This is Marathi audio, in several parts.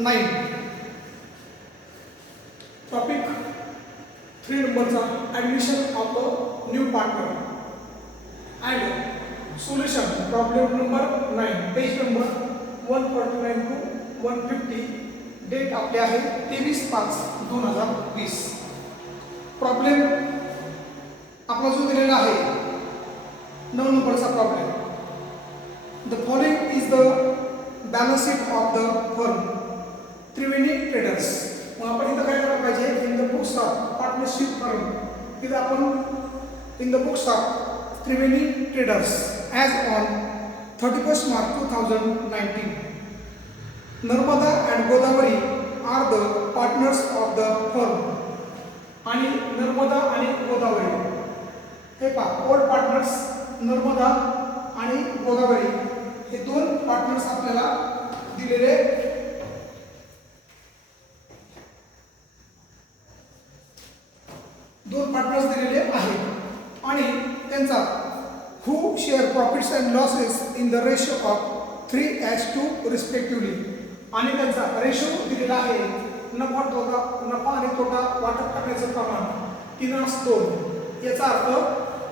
9. Topic 3 number admission of a new partner and solution. Problem number 9, page number 149 to 150. Date आपली आहे 23/5/2020. प्रॉब्लेम आपला जो दिलेला आहे 9 नंबरचा problem. The following is the balance sheet of the firm Triveni traders. मग आपण इथं काय करायला पाहिजे, in the books of partnership firm, इथं आपण in the books of Triveni traders as on 31 March 2019. Narmada and Godavari are the partners of the firm. आणि नर्मदा आणि गोदावरी हे पहा, ओल्ड पार्टनर्स नर्मदा आणि गोदावरी हे दोन पार्टनर्स आपल्याला दिलेले आहेत आणि त्यांचा who share profits and losses in the ratio of 3:2 respectively. आणि त्यांचा रेशो दिलेला आहे, नफा आणि तोटा वाटप करण्याचं प्रमाण 3:2. याचा अर्थ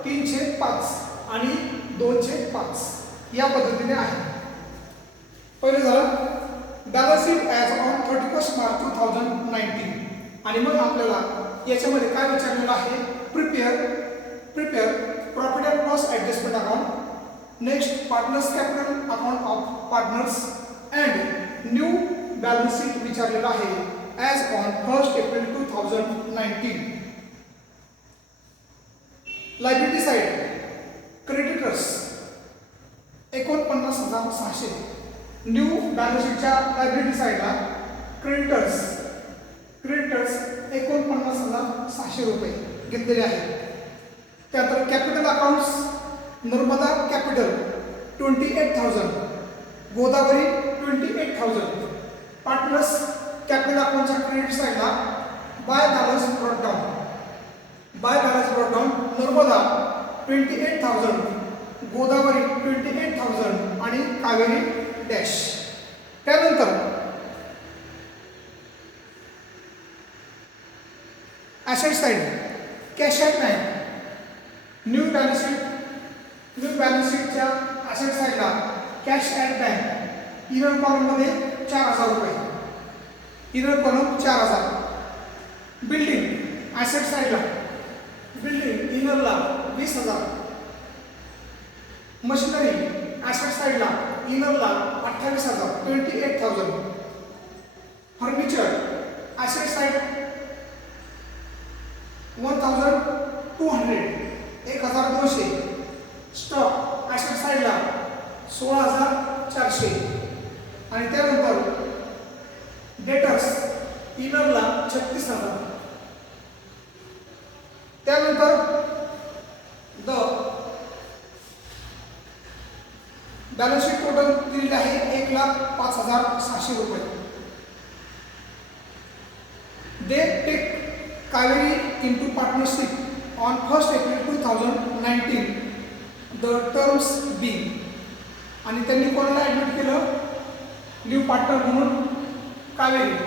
3/5 आणि 2/5 या पद्धतीने आहे. पहिले झालं balance sheet as on 31 March 2019. आणि मग आपल्याला याच्यामध्ये काय विचारलेलं आहे, prepare profit and loss adjustment account, next partners capital account of partners and new balance sheet विचारलेलं आहे as on 1 April 2019. Liability side creditors 49,600. New balance शीटच्या लायबिलिटी साइडला क्रेडिटर्स 49,600 रुपये घेतलेले आहेत. त्यानंतर capital accounts Narmada capital 28,000, Godavari 28,000. Partners capital अकाउंटच्या क्रेडिट साइडला by balance brought down Narmada 28,000, Godavari 28,000 आणि कावेरी डॅश. त्यानंतर asset side cash at bank new balance शीटच्या ॲसेट साइडला कॅश ॲट बँक इनर कॉलममध्ये 4,000 रुपये, इनर कॉलम 4,000. बिल्डिंग ॲसेट साइडला बिल्डिंग इनरला 20,000. मशिनरी ॲसेट साइडला इनरला 28,000 28,000. Furniture asset side 1,200 1,200. Stock asset साइडला 16,400. आणि त्यानंतर डेटर्स इनरला 36,000. त्यानंतर द बॅलन्स शीट टोटल दिलेली आहे 1,05,700 रुपये. They take Kaveri into partnership on 1 April 2019. The terms be. आणि त्यांनी कोणाला ॲडमिट केलं, न्यू पार्टनर म्हणून कावेरी.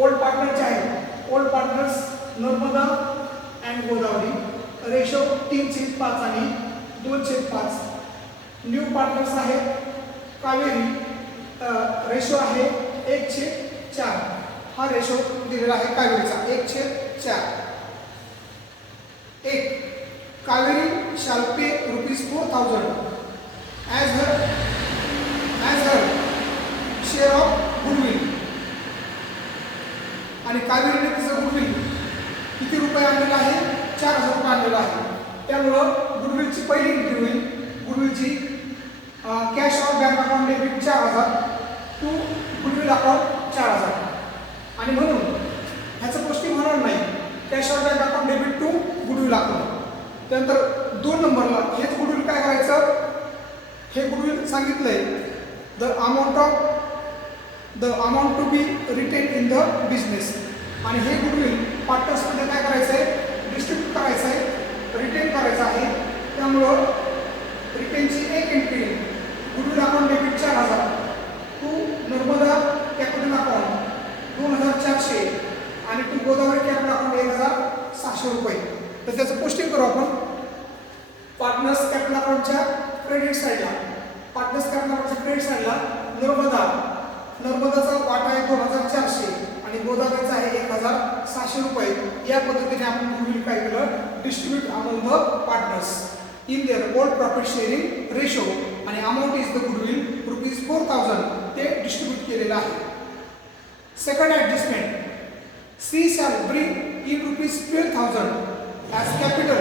ओल्ड पार्टनर जे आहेत, old partners Narmada and Godavari, ratio 3/5 आणि 2/5. न्यू पार्टनर्स आहेत कावेरी, रेशो आहे 1/4. हा रेशो दिलेला आहे कावेरीचा 1/4. एक कावेरी शाल पे ₹4,000 as her share of goodwill. आणि कावेरीने तिचं गुडविल किती रुपये आणलेलं आहे, 4,000 रुपये आणलेलं आहे. त्यामुळं गुडविलची पहिली एंट्री होईल. गुडविलची cash or bank account debit 4,000 to goodwill account 4,000. आणि म्हणून ह्याचं गोष्टी होणार नाही, cash or bank account debit to goodwill account. त्यानंतर 2 नंबरला हेच गुडविल काय करायचं, हे गुडविल सांगितलंय the amount to be retain in the business. आणि हे गुडविल पार्टनर्समध्ये काय करायचं आहे, डिस्ट्रीब्यूट करायचं आहे, रिटेन करायचं आहे. त्यामुळं रिटेनची एक entry goodwill account debit 4,000 to Narmada capital account रुपये. तर त्याचं पोस्टिंग करू आपण. पार्टनर्स कॅपिटल अकाउंटच्या क्रेडिट साईडला, पार्टनर्स कॅपिटल अकाउंटच्या क्रेडिट साईडला नर्मदाचा वाटा आहे 2400 आणि गोदावरीचा आहे 1600 रुपये. या पद्धतीने आपण गुडविल काय केलं, distribute among the partners in their old profit sharing ratio आणि अमाऊंट इज द गुडविल ₹4000 ते डिस्ट्रीब्यूट केलेलं आहे. Second adjustment, she shall bring in ₹12,000 as capital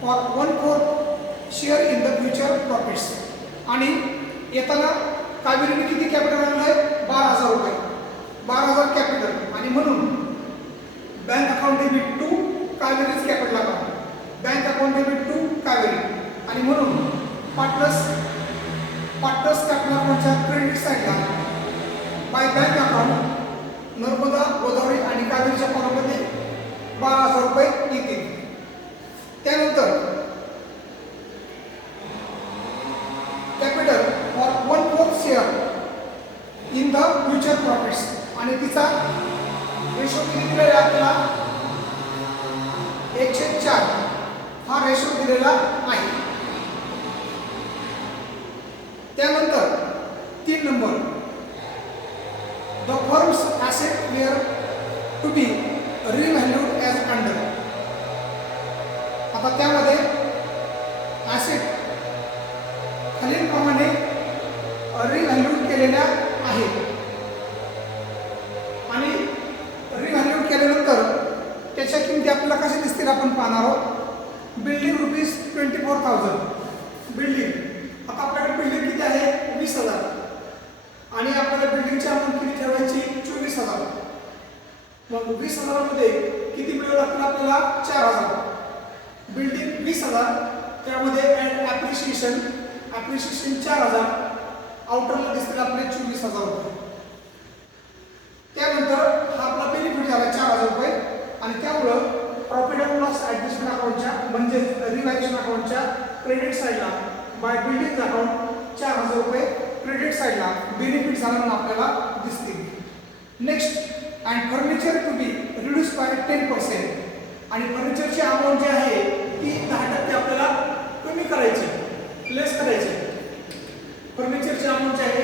for 1/4 share in the future profits. आणि येताना कावेरीने किती कॅपिटल आणलंय, 12,000 रुपये, 12,000 कॅपिटल. आणि म्हणून bank account debit to Kaveri's capital account, bank account debit to Kaveri. आणि म्हणून पार्टनर्स कॅपिटल अकाउंटच्या क्रेडिट साईडला by bank account Narmada, Godavari आणि कावेरीच्या कॉलममध्ये 12,000 रुपये येतील. त्यानंतर capital for 1/4 share in the future profits आणि तिचा रेशो किती दिलेला आहे आपल्याला, 1/4 हा रेशो दिलेला आहे. त्यानंतर 3 number, the firm's asset were to be revalued as under. आता त्यामध्ये ॲसेट खालीलप्रमाणे रिव्हॅल्यूड केलेल्या आहेत आणि रिव्हॅल्यूड केल्यानंतर त्याच्या किमती आपल्याला कशा दिसतील आपण पाहणार आहोत. Building ₹24,000 building. आता आपल्याकडे बिल्डिंग किती आहे, 20,000 आणि आपल्याला बिल्डिंगची अमाऊंट किती ठेवायची, 24,000. मग 20,000 मध्ये किती मिळेल आपल्याला, 4,000. बिल्डिंग 20,000, त्यामध्ये ॲप्रिशिएशन 4,000, आउटरला दिसतील आपले 24,000 रुपये. त्यानंतर हा आपला बेनिफिट झाला 4,000 रुपये. आणि त्यामुळं प्रॉफिट अँड लॉस ॲडजस्टमेंट अकाउंटच्या म्हणजे रिव्हॅल्युएशन अकाउंटच्या क्रेडिट साईडला बाय बिल्डिंग अकाउंट 4,000 रुपये क्रेडिट साईडला बेनिफिट झाला म्हणून आपल्याला दिसतील. Next, and furniture to be reduce by 10%. आणि फर्निचरची अमाऊंट जी आहे ती 10% आपल्याला कमी करायची, लेस करायची. फर्निचरची अमाऊंट जी आहे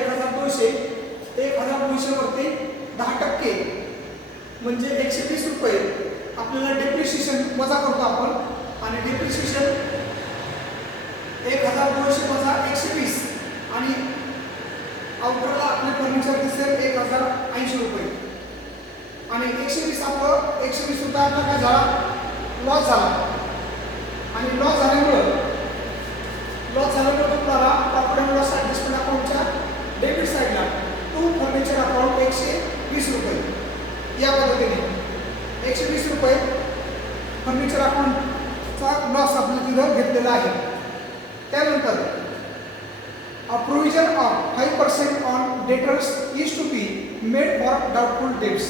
1,200 वरती 10% म्हणजे 120 रुपये आपल्याला डेप्रिशिएशन वजा करतो आपण. आणि डेप्रिशिएशन 1,200 वजा 120 आणि आउटरला आपले फर्निचर दिसेल 1,080 रुपये. आणि 120 आपलं 120 रुपये आपला काय झाला, लॉस झाला. आणि लॉस झाल्यामुळं तुम्हाला प्रॉफिट अँड लॉस ॲडजस्टमेंट अकाउंटच्या डेबिट साईडला टू फर्निचर अकाउंट 120 रुपये या पद्धतीने 120 रुपये फर्निचर अकाउंटचा लॉस आपण तिथं घेतलेला आहे. त्यानंतर a provision of 5% on debtors is to be made for doubtful debts.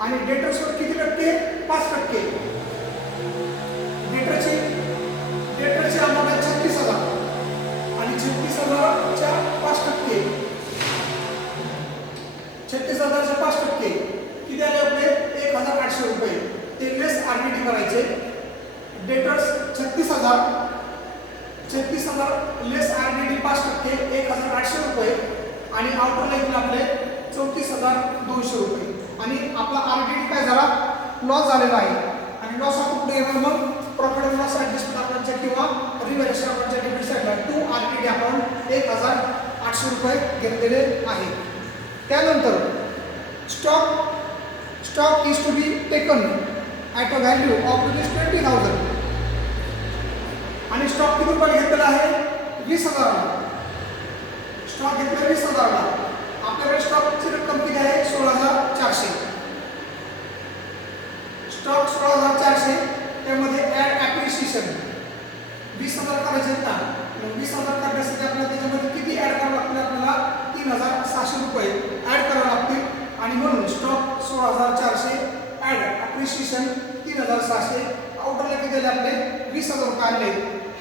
आणि डेटर्सवर किती टक्के, 5%. डेटरची अमाऊंट आहे 36,000 आणि 36,000च्या 5%, 36,000च्या 5% किती आले आपले 1,800 रुपये. ते लेस आरडीटी करायचे. डेटर्स 36,000 लेस आरडीटी 5% 1,800 रुपये आणि आउटरला येतील आपले 34,200 रुपये. आणि आपला आरडीटी काय झाला, लॉस झालेला आहे. आणि लॉस आपण कुठे येणार मग, प्रॉफिट अँड लॉस ॲडजस्टमेंट अकाउंटच्या किंवा रिव्हॅल्युएशन अकाउंटच्या डेबिट साईडला टू आरडीटी अकाउंट 1,800 रुपये घेतलेले आहे. त्यानंतर stock is to be taken at a value of ₹20,000. आणि स्टॉक किती रुपये घेतलेला आहे, 20,000. स्टॉक घेतला 20,000. आपल्याकडे स्टॉकची रक्कम किती आहे, 16,400. स्टॉक 16,400, त्यामध्ये ॲप्रिशिएशन 20,000 करायचे आहेत ना. मग 20,000 करण्यासाठी आपल्याला त्याच्यामध्ये किती ॲड करावं लागतील, आपल्याला 3,700 रुपये ॲड करावं लागतील. आणि म्हणून स्टॉक 16,400 ॲड ॲप्रिशिएशन 3,700, आउटरला किती दिले आपले 20,000 रुपये आणले.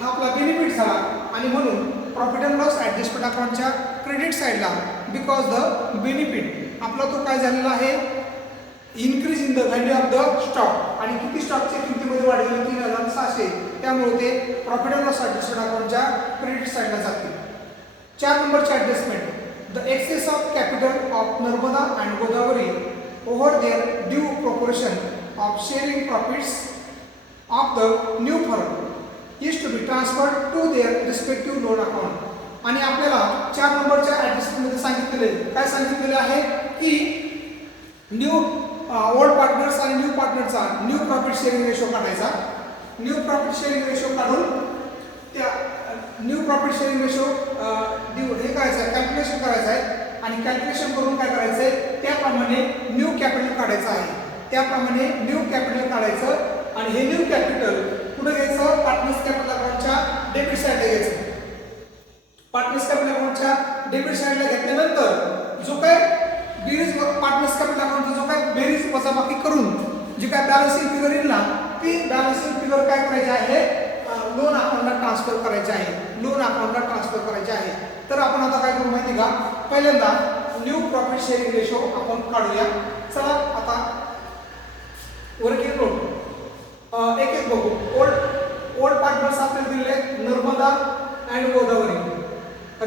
हा आपला बेनिफिट झाला. आणि म्हणून प्रॉफिट अँड लॉस ॲडजस्टमेंट अकाउंटच्या क्रेडिट साईडला बिकॉज द बेनिफिट आपला तो काय झालेला आहे, increase in the value of the stock. आणि किती स्टॉकची किंमती इक्विटीमध्ये वाढलेलं 3600, त्यामुळे ते प्रॉफिट अँड लॉस अकाउंटच्या क्रेडिट साईडला जातील. 4 नंबरचे adjustment. The excess of capital of Narmada and Godavari over their due proportion of sharing profits of the new firm is to be transferred to there respective loan account. आणि आपल्याला 4 नंबरच्या ॲडजस्टमेंटमध्ये सांगितलेले आहे की न्यू ओल्ड पार्टनर्स आणि न्यू पार्टनरचा न्यू प्रॉफिट शेअरिंग रेशो काढायचा. न्यू प्रॉफिट शेअरिंग रेशो काढून त्या न्यू प्रॉफिट शेअरिंग रेशो हे करायचं आहे, कॅल्क्युलेशन करायचं आहे. आणि कॅल्क्युलेशन करून काय करायचं आहे, त्याप्रमाणे न्यू कॅपिटल काढायचं आहे. त्याप्रमाणे न्यू कॅपिटल काढायचं आणि हे न्यू कॅपिटल कुठे घ्यायचं, पार्टनर्स कॅपिटल अकाउंटच्या डेबिट साईडला घ्यायचं. पार्टनर्स कॅपिटल अकाउंटच्या डेबिट साईडला घेतल्यानंतर जो काय बेरीज पार्टनर्स कॅपिटल अकाउंटचा जो काय बेरीज वजाबाकी करून जी काय बॅलन्सिंग फिगर येईल ना, ती बॅलन्सिंग फिगर काय करायची आहे, लोन अकाउंटला ट्रान्सफर करायची आहे. लोन अकाउंटला ट्रान्सफर करायची आहे. तर आपण आता काय करू माहिती का, पहिल्यांदा न्यू प्रॉफिट शेअरिंग रेशो आपण काढूया. चला आता वर्किंग नोट एक एक बघू. ओल्ड पार्टनर्स आपल्याला दिलेले नर्मदा अँड गोदावरी.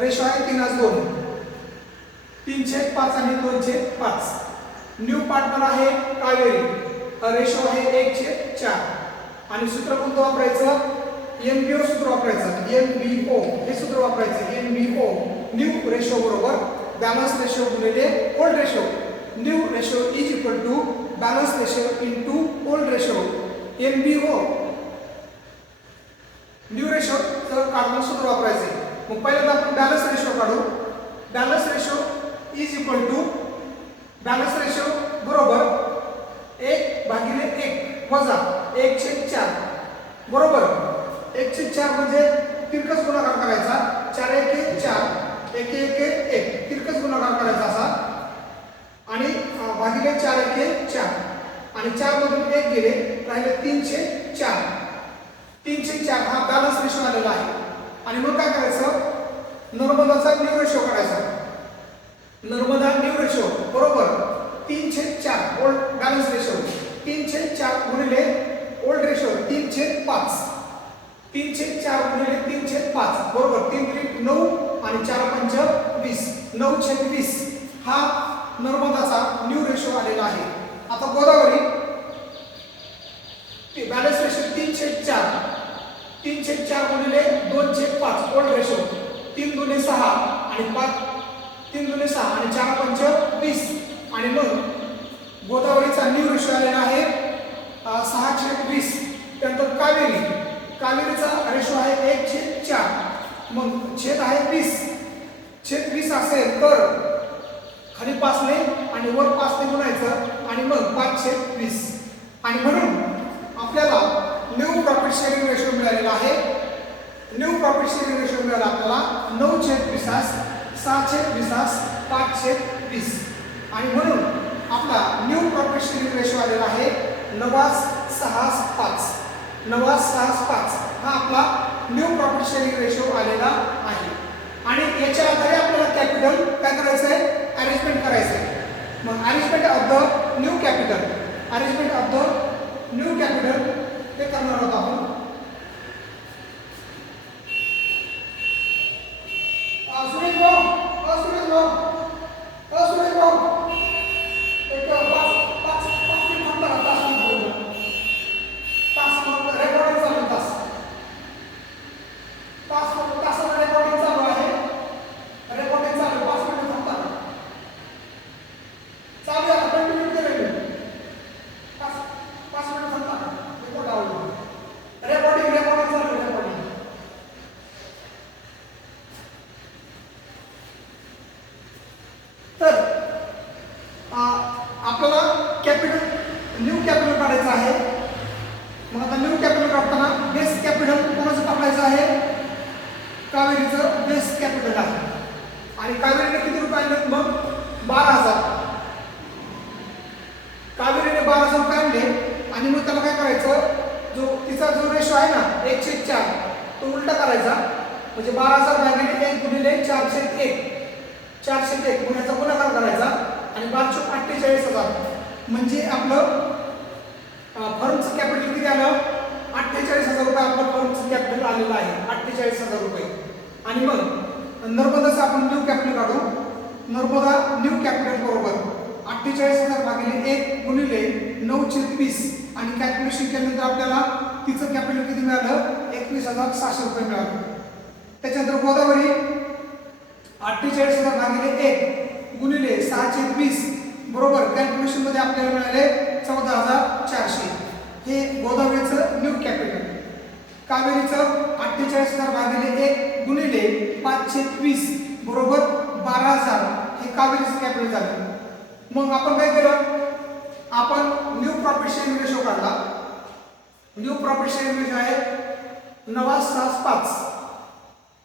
रेशो आहे 3:2, 3/5 आणि 2/5. न्यू पार्टनर आहे कावेरी, रेशो आहे 1/4. आणि सूत्र कोणतं वापरायचं, एनबीओ सूत्र वापरायचं. एनबीओ हे सूत्र वापरायचं. एनबीओ न्यू रेशो बरोबर बॅलन्स रेशो गुणिले old ratio. New ratio is equal to balance ratio into old ratio. NBO new ratio काढून सूत्र वापरायचे. मग पहिल्यांदा आपण बॅलन्स रेशो काढू. Balance ratio is equal to balance ratio बरोबर 1/1 वजा 1/4 बरोबर 1/4 म्हणजे तिरकस गुणाकार करायचा. 4 1 4 1 1 1 तिरकस गुणाकार करायचा असा आणि भागिले 4 1 4 आणि 4 मधून 1 गेले, राहिले 3/4. 3/4 हा बॅलन्स रेशो आलेला आहे. आणि मग काय करायचं, नर्मदाचा न्यू रेशो काढायचा. नर्मदा न्यू रेशो बरोबर 3/4 ओल्ड बॅलन्स रेशो. 3/4 गुणिले ओल्ड रेशो 3/5. 3/4 गुणिले 3/5 बरोबर 3 9 आणि 4 5 20. 9/20 हा नर्मदाचा न्यू रेशो आलेला आहे. आता गोदावरी बॅलन्स रेशो 3/4. 3/4 गुणिले 2/5 ओल्ड रेशो. 3 दुने 6 आणि 5 3 दुने 6 आणि 4 5 20. आणि मग गोदावरीचा न्यू रेशो आलेला आहे 6/20. त्यानंतर कावेरीचा रेशो आहे 1/4. मग छेद आहे 20. छेद 20 असेल तर खाली 5ने आणि वर 5ने गुणायचं आणि मग 5/20. आणि म्हणून आपल्याला न्यू प्रॉफिट शेअरिंग रेशो मिळालेला आहे. न्यू प्रॉफिट शेअरिंग रेशो मिळाला आपल्याला 9/20, 6/20, 5/20. आणि म्हणून आपला न्यू प्रॉफिट शेअरिंग रेशो आलेला आहे 9/6/5. 9/6/5 हा आपला न्यू प्रॉफिट शेअरिंग रेशो आलेला आहे. आणि याच्या आधारे आपल्याला कॅपिटल काय करायचं आहे, अरेंजमेंट करायचं आहे. मग arrangement of the new capital, arrangement of the new capital हे करणार आहोत आपण. सुरेश भाऊ एक 5 मिनिट थांबा ना. तास रेकॉर्डिंग चालू. तासाला रेकॉर्डिंग चालू आहे. रेकॉर्डिंग चालू 5 मिनिट थांबा ना. चालू आहे आता कंटिन्यू करेल. 5 मिनिट थांबा ना. रेकॉर्डिंग चालू. रेकॉर्डिंग तर आपल्याला कॅपिटल न्यू कॅपिटल काढायचं आहे. मग आता न्यू कॅपिटल काढताना बेस कॅपिटल कोणाचं टाकायचं आहे, कावेरीचं बेस कॅपिटल आहे. आणि कावेरीने किती रुपये आणले, मग 12,000. कावेरीने 12,000 रुपये आणले. आणि मग त्याला काय करायचं, जो तिचा जो रेशो आहे ना 1/4 तो उलटा करायचा. म्हणजे 12,000 भागिले 1 गुणिले 4/1. 4/1 गुणाचा गुणाकार करायचा आणि 12 × 48,000 म्हणजे आपलं फर्मचं कॅपिटल किती आलं 48,000 रुपये आपलं फर्मचं कॅपिटल आलेलं आहे 48,000 रुपये. आणि मग नर्मदाचं आपण न्यू कॅपिटल काढू. नर्मदा न्यू कॅपिटल बरोबर 48,000 भागिले 1 गुणिले 9/20 आणि कॅल्क्युलेशन केल्यानंतर आपल्याला तिचं कॅपिटल किती मिळालं 21,600 रुपये मिळालं. त्याच्यानंतर गोदावरी 48,000 भागिले 1 गुणिले 6/20 बरोबर कॅल्क्युलेशन मध्ये आपल्याला मिळाले 14,400. हे गोदावरीचं न्यू कॅपिटल. कावेरीचं 48,000 भागिले 1 गुणिले 5/20 बरोबर 12,000 हे कावेरीचं कॅपिटल झालं. मग आपण काय केलं आपण न्यू प्रॉफिट शेअरिंग रेशो काढला. न्यू प्रॉफिट शेअरिंग रेशो आहे 9/5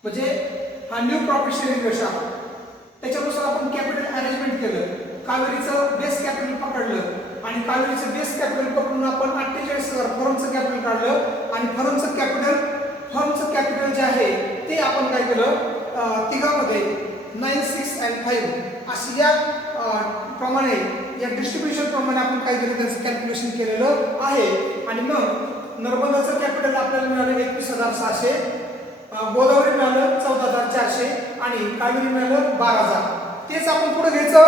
म्हणजे हा न्यू प्रॉफिट शेअरिंग रेशो आहे. त्याच्यानुसार आपण कॅपिटल अरेंजमेंट केलं. कावेरीचं बेस कॅपिटल पकडलं आणि कावेरीचं बेस कॅपिटल पकडून आपण 48,000 फर्मचं कॅपिटल काढलं आणि फर्मचं कॅपिटल जे आहे ते आपण काय केलं तिघामध्ये 9, 6 and 5 अशी या प्रमाणे या डिस्ट्रीब्युशन प्रमाणे आपण काय केलं त्याचं कॅल्क्युलेशन केलेलं आहे. आणि मग नर्मदाचं कॅपिटल आपल्याला मिळालं 21,600, गोदावरी मिळालं 14,400 आणि कावेरी मिळालं 12,000. तेच आपण पुढे घ्यायचं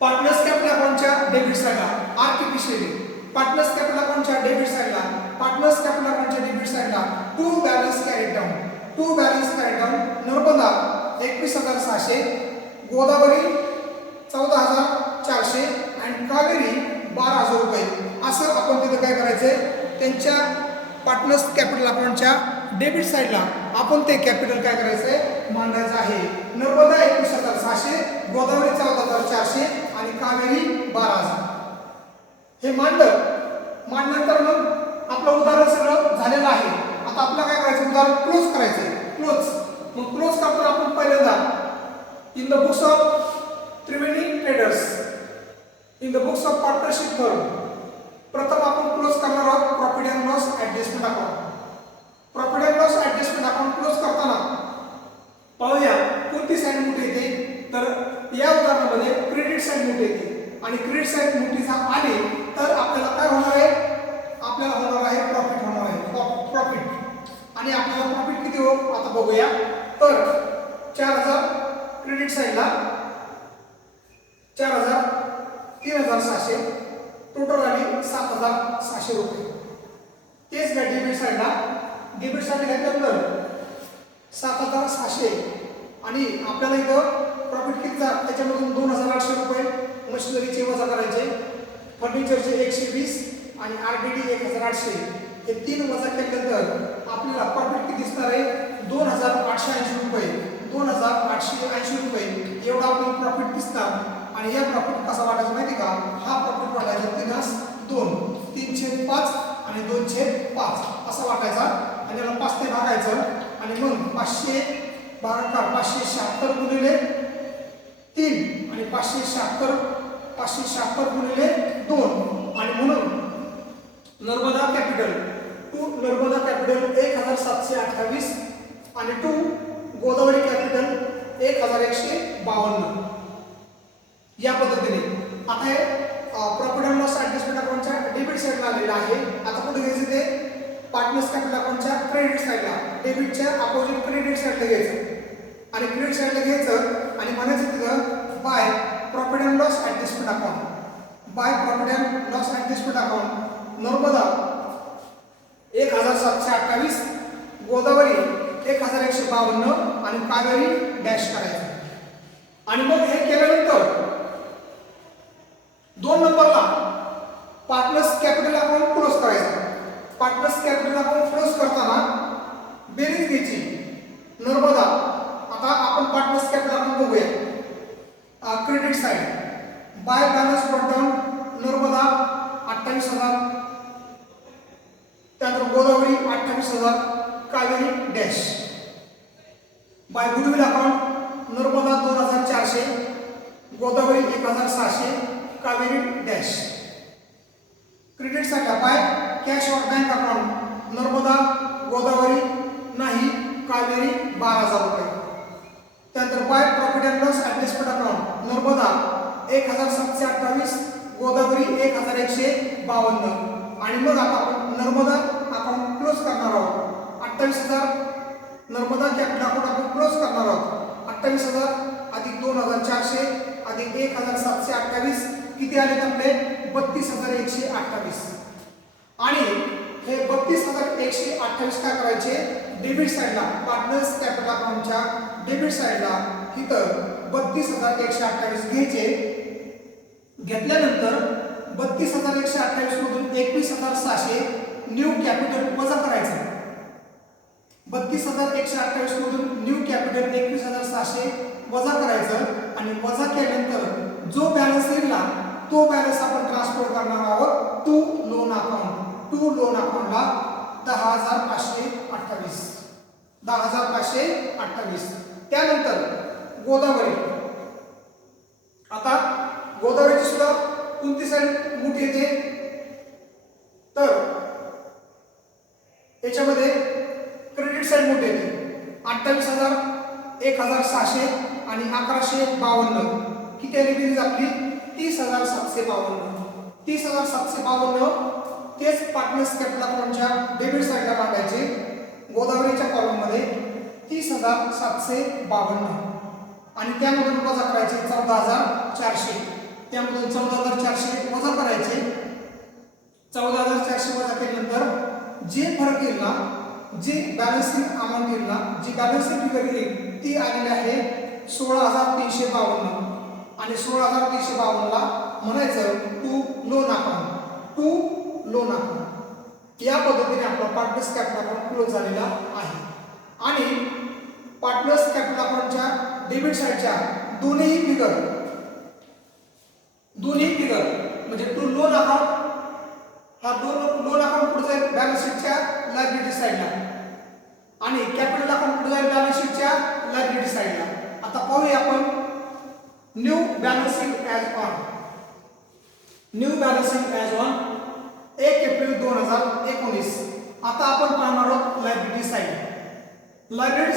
पार्टनर्स कॅपिटल अकाउंटच्या डेबिट साइडला आर्टिफिशियली पार्टनर्स कॅपिटल अकाउंटच्या डेबिट साइडला पार्टनर्स कॅपिटल अकाउंटच्या डेबिट साइडला to balance carried down Narmada 21,600, Godavari 14,400 आणि कावेरी 12,000 रुपये. असं आपण तिथे काय करायचंय त्यांच्या पार्टनर्स कॅपिटल अकाउंटच्या डेबिट साइडला आपण ते कॅपिटल काय करायचंय मांडायचं आहे. नर्मदा 21,600, गोदावरी 14,400 आणि कावेरी 12,000 हे मांडल्यानंतर मग आपलं उदाहरण सगळं झालेलं आहे. आता आपल्याला काय करायचं उदाहरण क्लोज करायचंय. मग क्लोज करताना आपण पहिल्यांदा in the books of Triveni traders in the books of partnership firm प्रथम आपण क्लोज करणार आहोत profit and loss adjustment account. Profit and loss adjustment account close करताना पाहूया कोणती साईड मोठी येते. तर या उदाहरणामध्ये क्रेडिट साईड मोठी येते आणि क्रेडिट साईड मोठी जर आली तर आपल्याला काय होणार आहे आपल्याला होणार आहे प्रॉफिट होणार आहे प्रॉफिट. आणि आपल्याला प्रॉफिट किती हो आता बघूया. तर 4,000 क्रेडिट साईडला 4,000 3,700 टोटल आली 7,700 रुपये. तेच काय डेबिट साईडला घेतल्यानंतर 7,700 आणि आपल्याला इथं प्रॉफिट किती त्याच्यामधून 2,800 रुपये मशिनरीचे वजा करायचे, फर्निचरचे 120 आणि आरडीडी 1,800 हे 3 वजा केल्यानंतर आपल्याला प्रॉफिट किती दिसणार आहे 2,880 रुपये. 2,880 रुपये एवढा आपल्याला प्रॉफिट दिसणार. आणि या प्रॉफिट कसा वाटायचा माहिती का हा प्रॉफिट वाटायचा 3/2 3/5 आणि 2/5 असा वाटायचा. आणि याला 5 ने भागायचं आणि मग 500 भागाकार 576 गुणिले 3 आणि 576 गुणिले 2 आणि म्हणून नर्मदा कॅपिटल 1,728 आणि 2 गोदावरी कॅपिटल 1,152 या पद्धतीने. आता हे प्रॉफिट अँड लॉस ऍडजस्टमेंट अकाउंटच्या डेबिट साइडला आलेलं आहे. आता पुढे घ्यायचं ते पार्टनर्स कॅपिटल अकाउंटच्या क्रेडिट साइडला डेबिटच्या अपोजिट क्रेडिट साइडला घ्यायचं आणि क्रेडिट साइडला घ्यायचं आणि म्हणायचं तिथं bye profit and loss adjustment account Narmada 1,728, Godavari 1,152 आणि कावेरी डॅश करायचं. आणि मग हे केल्यानंतर 2 नंबरला पार्टनर्स कॅपिटल अकाउंट क्लोज करायचं. पार्टनर्स कॅपिटल अकाउंट क्लोज करताना बेरीज घ्यायची. नर्मदा आता आपण पार्टनर्स कॅपिटल अकाउंट बघूया. Credit side by balance brought down Narmada 28,000, त्यानंतर Godavari 28,000, Kaveri dash. By goodwill account Narmada 2,400, Godavari 1,600, Kaveri dash. Credit साइडला by cash or bank account Narmada Godavari नाही कावेरी 12,000 रुपये. त्यानंतर by profit and loss adjustment account Narmada 1,728, Godavari 1152 आणि मग आता आपण नर्मदा अकाउंट क्लोज करणार आहोत. 28,000 नर्मदा कॅपिटल अकाउंट आपण क्लोज करणार आहोत. 28,000 अधिक 2,400 अधिक 1,728 किती आले आपले 32,128. आणि हे 32,128 काय करायचे डेबिट साइडला पार्टनर्स कॅपिटल अकाउंटच्या डेबिट साइडला इथं 32,128 घ्यायचे. घेतल्यानंतर 32,128 मधून 21,600 न्यू कॅपिटल वजा करायचं. 32,128 मधून न्यू कॅपिटल 21,600 वजा करायचं आणि वजा केल्यानंतर जो बॅलन्स येईल ना तो बॅलन्स आपण ट्रान्सफर करणार आहोत to loan account. To loan अकाउंटला 10,528 10,528. त्यानंतर गोदावरी. आता गोदावरीची सुद्धा कोणती साईड मोठी येते तर याच्यामध्ये क्रेडिट साईड मोठी येते. 28,000 1,600 आणि 1,152 किती आली बेरीज आपली 30,752. 30,752 तेच पार्टनर्स कॅपिटल अकाउंटच्या डेबिट साइडला मांडायचे. गोदावरीच्या कॉलम मध्ये 30,752 आणि त्यामधून वजा करायचे 14,400. त्यामधून 14,400 वजा करायचे. 14,400 वजा केल्यानंतर जे फरक येईल ना जे बॅलन्सिंग अमाऊंट येईल ना जी बॅलन्सिंग फिगर येईल ती आलेली आहे 16,352 आणि 16,352 ला म्हणायचं to loan account. To loan account. या पद्धतीने आपला पार्टनर्स कॅपिटल अकाउंट क्लोज झालेला आहे. आणि पार्टनर्स कॅपिटल अकाउंटच्या डेबिट साइडच्या दोन्ही फिगर म्हणजे टू लोन अकाउंट हा लोन अकाउंट कुठे जाईल बॅलन्स शीटच्या लायबिलिटी साइडला आणि कॅपिटल अकाउंट कुठे जाईल बॅलन्स शीटच्या लायबिलिटी साइडला. आता पाहूया आपण new balancing as on. New balancing as on 1 April 2019. आता आपण पाहणार आहोत लायबिलिटी साइड. लायबिलिटी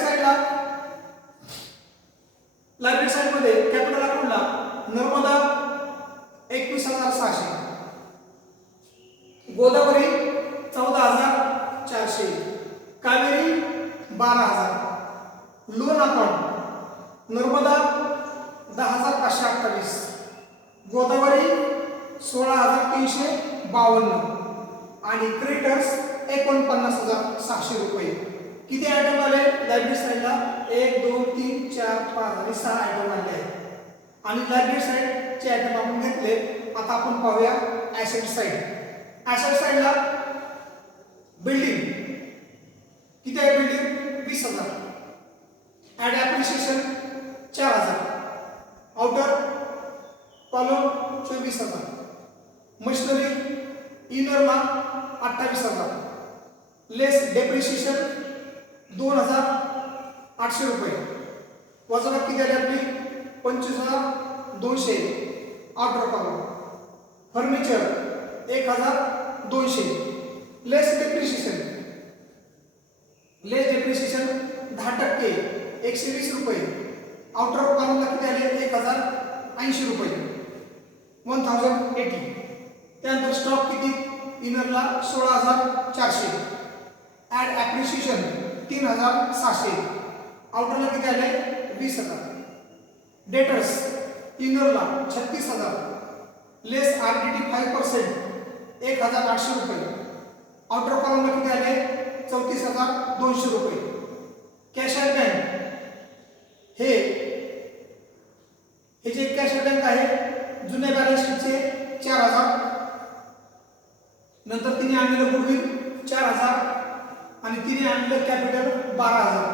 साइड मध्ये कॅपिटल अकाउंटला नर्मदा 21,600 गोदावरी 14,400 कावेरी 12,000 लोन अकाउंट नर्मदा 10,528 गोदावरी 16,352 आणि क्रेडिटर्स 49,600 रुपये. किती आयटम आले लायबिलिटी साइडला 1 2 3 4 5 आणि 6 आयटम आले आहेत. आणि लायबिलिटी साइडचे आयटम आपण घेतले. आता आपण पाहूया ॲसेट साइड. ॲसेट साइडला बिल्डिंग किती आहे building 20,000. Add appreciation 4,000. Outer column 24,000. Machinery इनरला 28,000. लेस डेप्रिशिएशन 2,800 रुपये. वजनात किती आली आपली 25,200. Outer column furniture 1,200. Less depreciation 10% 120 रुपये. आउटर कॉलमला किती आले 1,080 रुपये 1,080. त्यानंतर स्टॉक किती इनरला 16,400. Add appreciation 3,600. आउटरला किती आले 20,000. डेटर्स इनरला 36,000. लेस RDT 5% 1,800 रुपये. आउटर कॉलमला किती आले 34,200 रुपये. कॅश अँड बँक हे जे कॅश अँड बँक आहे जुन्या बॅलन्स शीटचे 4,000. नंतर तिने आणलेलं गुडविल 4,000 आणि तिने आणलेलं कॅपिटल 12,000.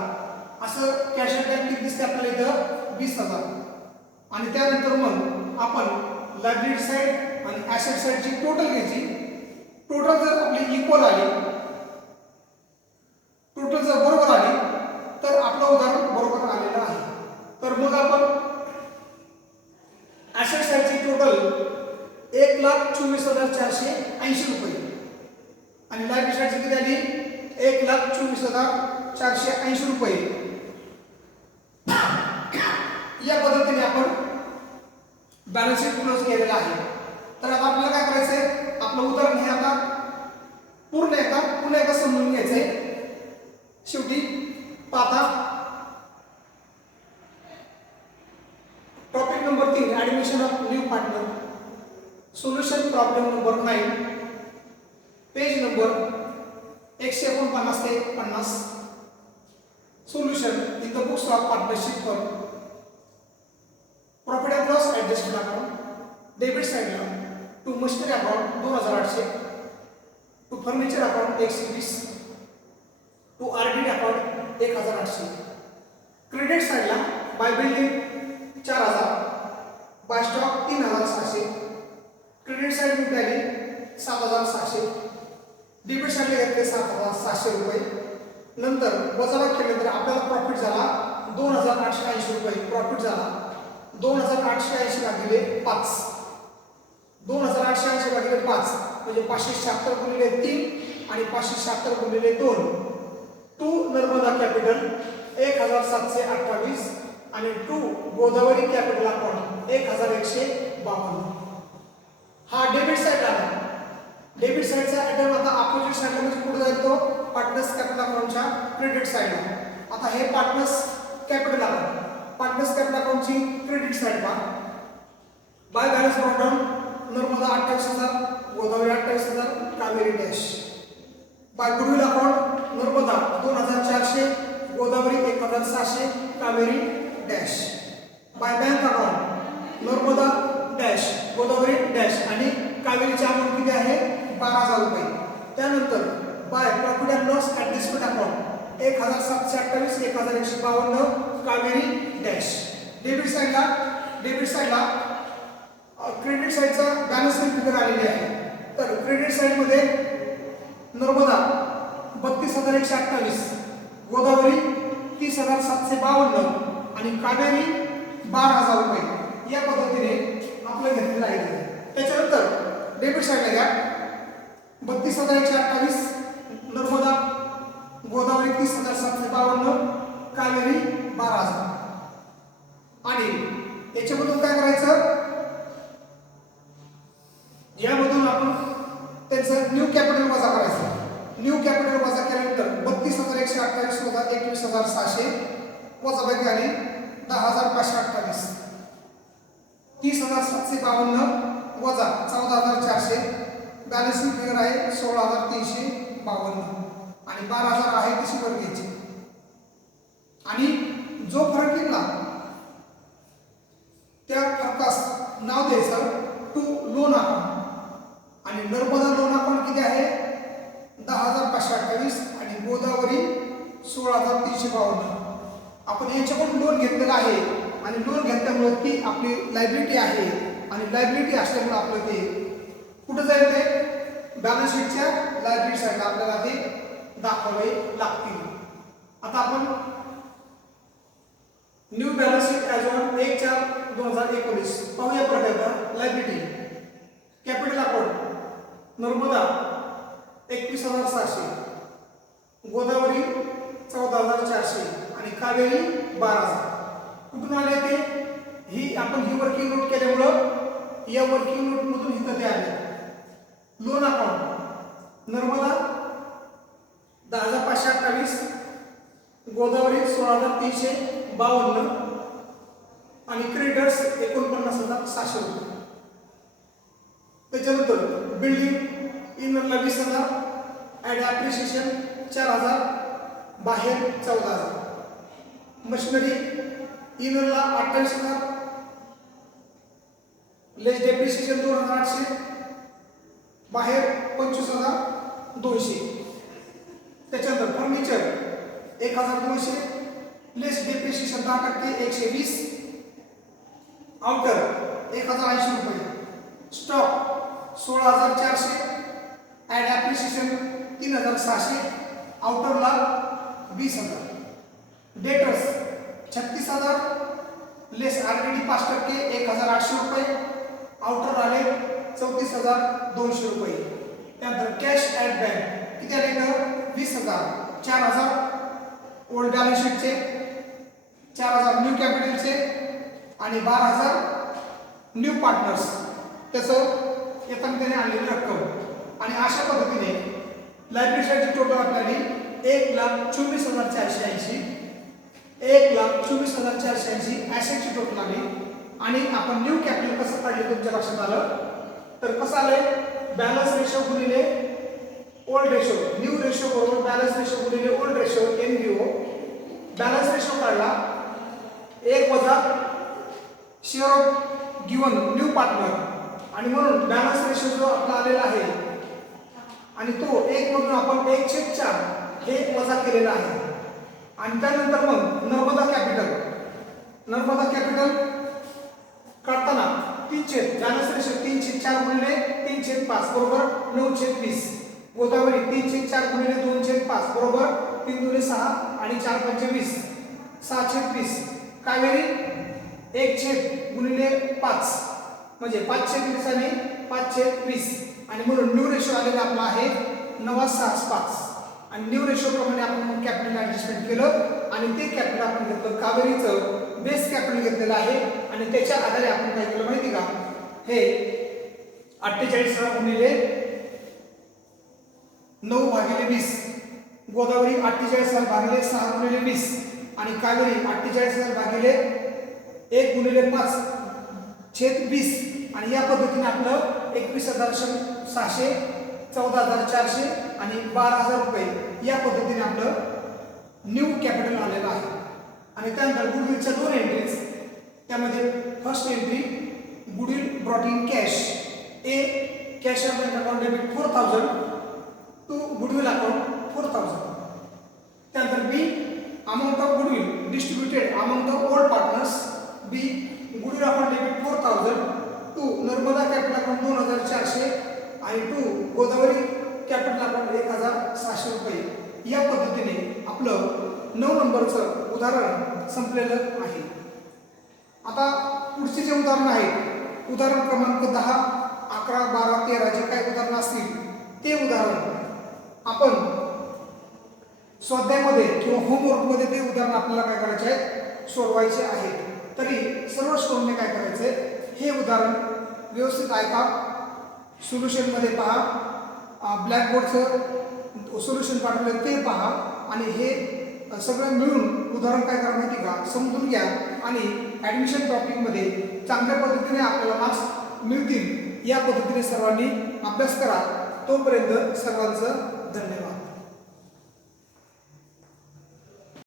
असं कॅश अँड बँक किती दिसते आपल्याला इथं 20,000. आणि त्यानंतर मग आपण लायबिलिटी साइड आणि ॲसेट साइडची टोटल घ्यायची. टोटल जर आपली इक्वल आली टोटल जर बरोबर आली तर आपलं उदाहरण बरोबर आलेलं आहे. तर मग आपण ॲसेट साइडची टोटल 1,24,480 रुपये आणि लायबिलिटी साइडची किती आली 1,24,480 रुपये. या पद्धतीने आपण बॅलन्स शीट क्लोज केलेला आहे. तर आता आपल्याला काय करायचंय, आपलं उदाहरण हे आता पुन्हा एकदा समजून घ्यायचंय. शेवटी पाहता topic number 3 admission of new partner. Solution problem number 9, page number 149 ते 50. Solution in the books of partnership for profit and loss adjusted account. Debit साईडला to machinery account 2800, to furniture account 120, to RD account 1800. Credit साईडला by building 4000, by stock 3600, credit side tally 7600, debit साईडला घेतले 7700 रुपये. नंतर वजाबाकी केल्यानंतर आपल्याला प्रॉफिट झाला 2880 रुपये. प्रॉफिट झाला 2880 भागिले 5. 2880 भागिले 5 म्हणजे 576 गुणिले 3 आणि 576 गुणिले 2. टू नर्मदा कॅपिटल 1728 आणि टू गोदावरी कॅपिटल अकाउंट 1152. हा डेबिट साईड आला. डेबिट साईडचा आयटम आता अपोजिट साईडला म्हणजे कुठे जाईल तो पार्टनर्स कॅपिटल अकाउंटच्या क्रेडिट साईडला. आता हे partners capital account, partners capital अकाउंटची क्रेडिट साईड पहा. By balance brought down Narmada 28,000, Godavari 28,000, Kaveri dash. By goodwill account Narmada 2400, Godavari 1600, Kaveri dash. By bank account Narmada dash, Godavari dash आणि कावेरीची अमाऊंट किती आहे 12,000 रुपये. त्यानंतर by profit and loss adjustment account 1728, 1152, Kaveri dash. Debit साईडला क्रेडिट साईडचा बॅलन्स फिगर आलेली आहे. तर क्रेडिट साईडमध्ये नर्मदा 32,128, गोदावरी 30,752 आणि कावेरी 12,000 रुपये या पद्धतीने आपलं घेतलेलं आहे. त्याच्यानंतर डेबिट साईडला घ्या 32,128, नर्मदा गोदावरी 30,752, कावेरी 12,000. आणि याच्यामधून काय करायचं, यामधून आपण त्यांचं न्यू कॅपिटल वजा करायचं. न्यू कॅपिटल वजा केल्यानंतर 32,128 वजा 21,600 वजाबाकी आली 10,528, 30,752 वजा 14,400, बॅलन्स फिगर आहे 16,352 आणि 12,000 आहे ती शिल्लक घ्यायची. आणि जो फरक निघाला त्या फरकास नाव द्यायचं टू लोन अकाउंट. आणि नर्मदा लोन अकाउंट किती आहे 10,528 आणि गोदावरी 16,352. आपण यांच्याकडून लोन घेतलेलं आहे आणि लोन घेतल्यामुळे ती आपली लायबिलिटी आहे आणि लायबिलिटी असल्यामुळे आपलं ते कुठं जाईल, ते बॅलन्स शीटच्या लायबिलिटी साईडला आपल्याला ते दाखवावे लागतील. आता आपण new balance sheet as on 1/4/2019 पाहूया. प्रकार liability capital account Narmada 21,700, Godavari 14,400 आणि कावेरी 12,000. कुठून आले ते, ही आपण ही वर्किंग नोट केल्यामुळं या वर्किंग नोट मधून इथं ते आले. लोन अकाउंट नर्मदा 10,528, गोदावरी 16,352 आणि क्रेडिटर्स 49,700 रुपये. त्याच्यानंतर बिल्डिंग इनरला 20,000, ॲड ॲप्रिशिएशन 4,000, बाहेर 14,000. मशिनरी इनरला 28,000, लेस डेप्रिशिएशन 2,800, बाहेर 25,200. त्याच्यानंतर फर्निचर 1,200, लेस डेप्रिशिएशन 10% 120, आउटर 1,080 रुपये, स्टॉक 16,400, ॲड ॲप्रिशिएशन 3,600, आउटरला 20,000. डेटर्स 36,000, लेस आरडीडी 5% 1,800 रुपये, आउटर आले 34,200 रुपये. त्यानंतर कॅश ॲट बँक किती आले तर 20,000, 4,000 ओल्ड बॅलन्स शीटचे, 4,000 न्यू कॅपिटलचे आणि 12,000 न्यू पार्टनर्स त्याचं येताना त्याने आणलेली रक्कम आणि अशा पद्धतीने लायबिलिटीची टोटल आपल्याला 1,24,480 1,24,480 ॲसेटची टोटल आली आणि आपण न्यू कॅपिटल कसं काढले तुमच्या लक्षात आलं तर कसं आलंय बॅलन्स रेशो गुणिले ओल्ड रेशो न्यू रेशो बरोबर बॅलन्स रेशो गुणिले old ratio NBO balance ratio काढला 1 वजा share of given new partner आणि म्हणून बॅलन्स रेशो जो आपला आलेला आहे आणि तो 1 मधून आपण 1/4 हे वजा केलेला आहे आणि त्यानंतर मग नर्मदा कॅपिटल काढताना 3 बॅलन्स रेशो 3/4 गुणिले 3/5 बरोबर 9/20 गोदावरी 3/4 गुणिले 2/5 बरोबर 3 दुणे 6 आणि 4 पंचे 20 6/20 कावेरी 1 गुणिले 5 म्हणजे 5/20 आणि 5/20 आणि म्हणून न्यू रेशो आलेला आपला आहे 9/6 आणि न्यू रेशो प्रमाणे आपण कॅपिटल ऍडजस्टमेंट केलं आणि ते कॅपिटल आपण घेतलं कावेरीचं बेस कॅपिटल घेतलेलं आहे आणि त्याच्या आधारे आपण काय केलं माहिती का हे 48 गुणिले 9/20 गोदावरी 48 भागिले 6 गुणिले 20 आणि कावेरी 48 भागिले 1 गुणिले 5/20 आणि या पद्धतीने आपलं 21,600 14,400 आणि 12,000 रुपये या पद्धतीने आपलं न्यू कॅपिटल आलेलं आहे आणि त्यानंतर गुडविलच्या 2 एंट्रीज त्यामध्ये first entry goodwill brought in cash A cash bank account debit 4,000 to goodwill account 4,000 त्यानंतर B amount of goodwill distributed amount of old partners B goodwill account debit 4,000 to Narmada capital account 2,400 आणि टू गोदावरी कॅपिटल अकाउंट 1,600 रुपये या पद्धतीने आपलं 9 नंबरचं उदाहरण संपलेलं आहे. आता पुढचे जे उदाहरण आहे उदाहरण क्रमांक 10, 11, 12, 13 जे काही उदाहरण असतील ते उदाहरण आपण स्वाध्यायामध्ये किंवा होमवर्कमध्ये ते उदाहरण आपल्याला काय करायचे आहे सोडवायचे आहे. तरी सर्व स्टुडंटने काय करायचंय हे उदाहरण व्यवस्थित ऐका सोल्युशनमध्ये पहा ब्लॅकबोर्डचं सोल्युशन पाठवलं ते पहा आणि हे सगळं मिळून उदाहरण काय करा माहिती का समजून घ्या आणि ॲडमिशन टॉपिकमध्ये चांगल्या पद्धतीने आपल्याला मार्क्स मिळतील या पद्धतीने सर्वांनी अभ्यास करा. तोपर्यंत सर्वांचं धन्यवाद.